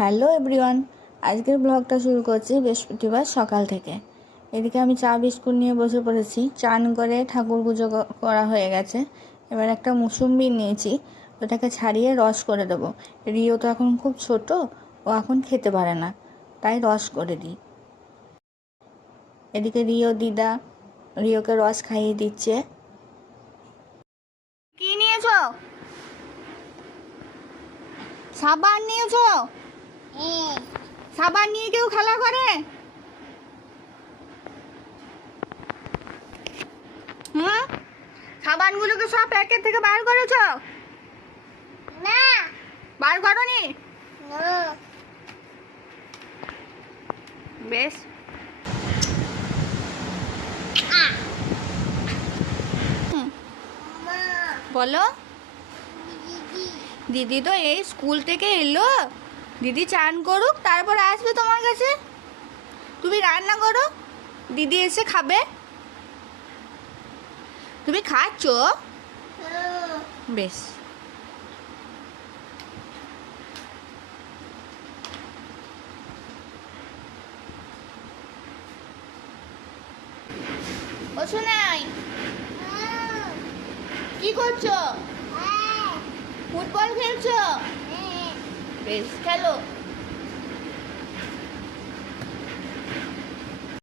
Hello everyone, আজকের ব্লগটা শুরু করছি বৃহস্পতিবার সকাল থেকে। এদিকে আমি চা বিস্কুট নিয়ে বসে পড়েছি। চান করে ঠাকুর পুজো করা হয়ে গেছে। এবার একটা মুসুম্বি নিয়েছি, ওটাকে ছাড়িয়ে রস করে দেবো। রিও তো এখন খুব ছোট, ও এখন খেতে পারে না, তাই রস করে দিই। এদিকে দিদা রিওকে রস খাইয়ে দিচ্ছে। কি নিয়েছো? সাবান নিয়েছো? সাবান নিয়ে কেউ খেলা করে? সাবানগুলোকে সব প্যাকেট থেকে বার করেছো? না, বার করোনি? বেশ, বলো। দিদি তো এই স্কুল থেকে এলো, দিদি চান করুক তারপর আসবে তোমার কাছে। তুমি রান্না করো, দিদি এসে খাবে। তুমি খাচ্ছ? বেশ। ও শোনাই, কি করছো? ফুটবল খেলছো? বেশ, খেলো।